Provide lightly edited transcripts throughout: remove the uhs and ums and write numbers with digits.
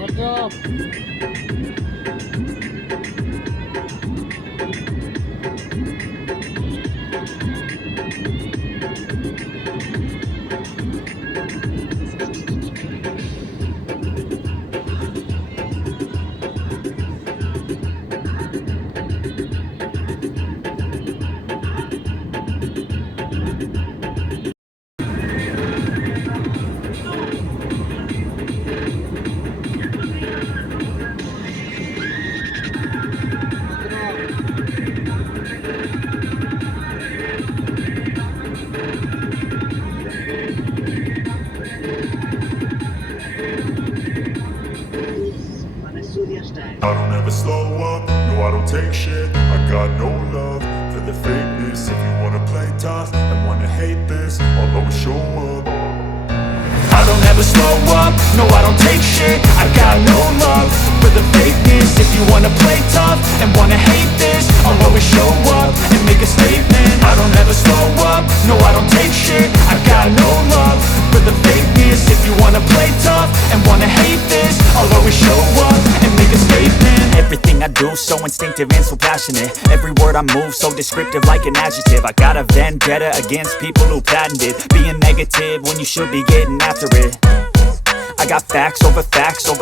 Wardrobe. I don't ever slow up, no I don't take shit. I got no love for the fakeness. If you wanna play tough and wanna hate this, I'll always show up. I don't ever slow up, no I don't take shit. I got no love for the fakeness. If you wanna play tough and wanna hate this, I'll always show up and make a statement. I don't ever slow up, no I don't take shit. I got no love for the fakeness. If you wanna play tough and wanna hate this, I'll always show up and make a statement. Everything I do so instinctive and so passionate. Every word I move so descriptive like an adjective. I got a vendetta against people who patented being negative when you should be getting after it. I got facts over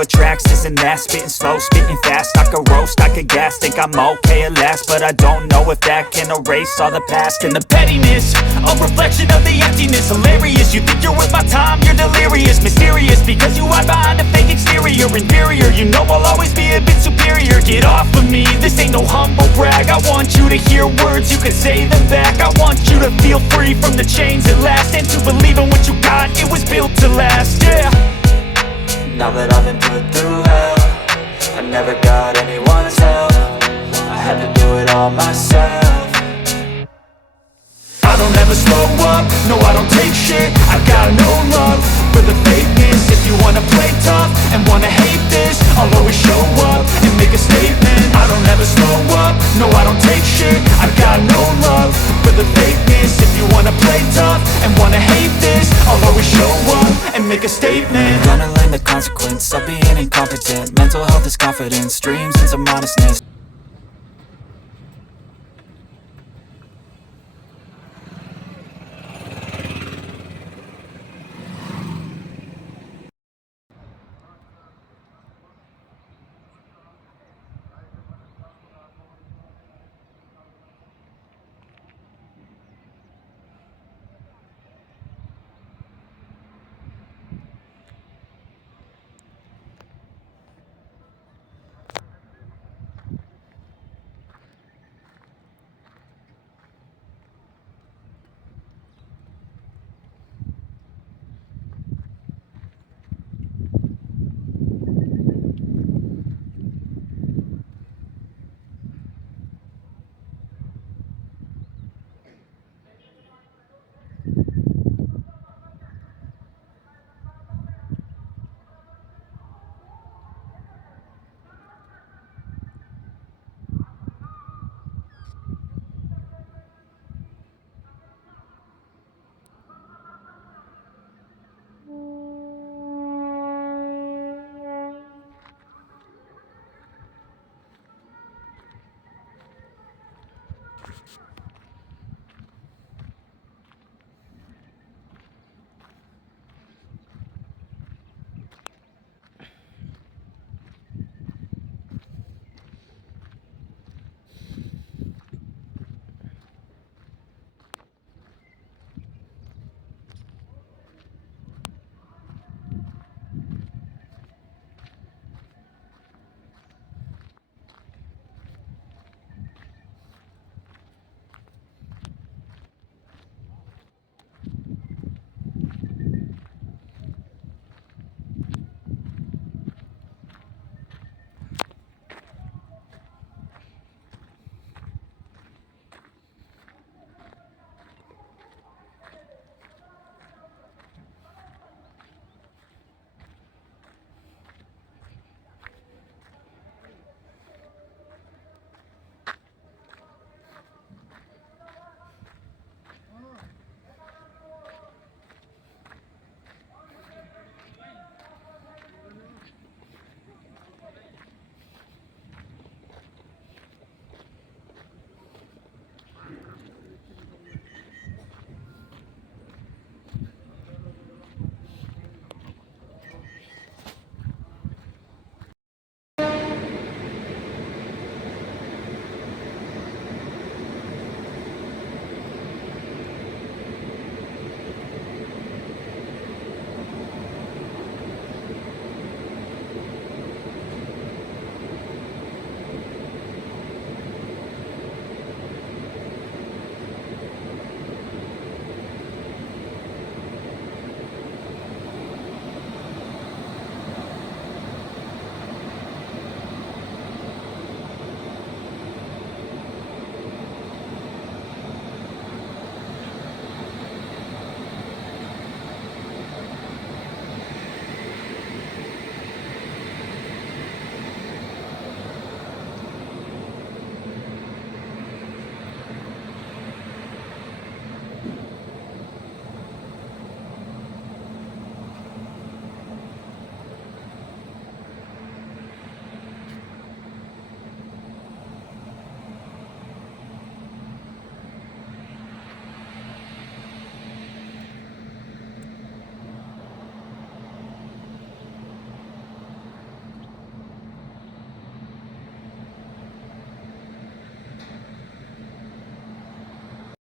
tracks, this and that. Spitting slow, spitting fast. I could roast, I could gas. Think I'm okay at last, but I don't know if that can erase all the past. And the pettiness, a reflection of the emptiness. Hilarious, you think you're worth my time, you're delirious. Mysterious, because you hide behind a fake exterior. Inferior, you know I'll always be a bit superior. Get off of me, this ain't no humble brag. I want you to hear words, you can say them back. I want you to feel free from the chains at last, and to believe in what you got, it was built to last, yeah. Now that I've been put through hell, I never got anyone's help. I had to do it all myself. I don't ever slow up, no I don't take shit. I got no love for the fakeness. If you wanna play tough and wanna hate this, I'll always show up and make a statement. I don't ever slow up, no I don't take shit. I got no love for the fakeness. If you wanna play tough and wanna hate this, I'll always show up and make a statement. Gonna learn the consequence of being incompetent. Mental health is confidence, dreams into modestness.